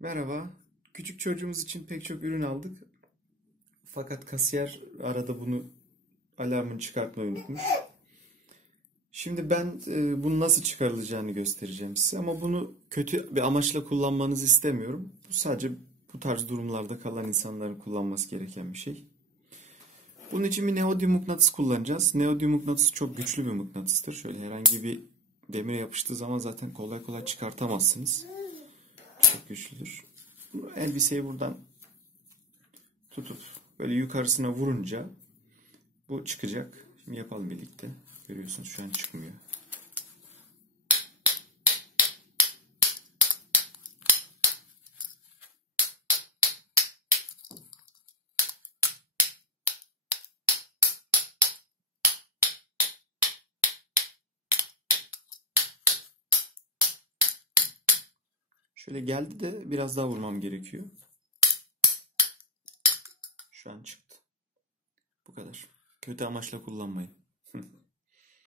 Merhaba. Küçük çocuğumuz için pek çok ürün aldık. Fakat kasiyer arada bunu alarmını çıkartmayı unutmuş. Şimdi ben bunu nasıl çıkarılacağını göstereceğim size ama bunu kötü bir amaçla kullanmanızı istemiyorum. Bu sadece bu tarz durumlarda kalan insanların kullanması gereken bir şey. Bunun için bir neodyum mıknatıs kullanacağız. Neodyum mıknatıs çok güçlü bir mıknatıstır. Şöyle herhangi bir demire yapıştığı zaman zaten kolay kolay çıkartamazsınız. Çok güçlüdür. Elbiseyi buradan tutup böyle yukarısına vurunca bu çıkacak. Şimdi yapalım birlikte. Görüyorsunuz şu an çıkmıyor. Şöyle geldi de biraz daha vurmam gerekiyor. Şu an çıktı. Bu kadar. Kötü amaçla kullanmayın.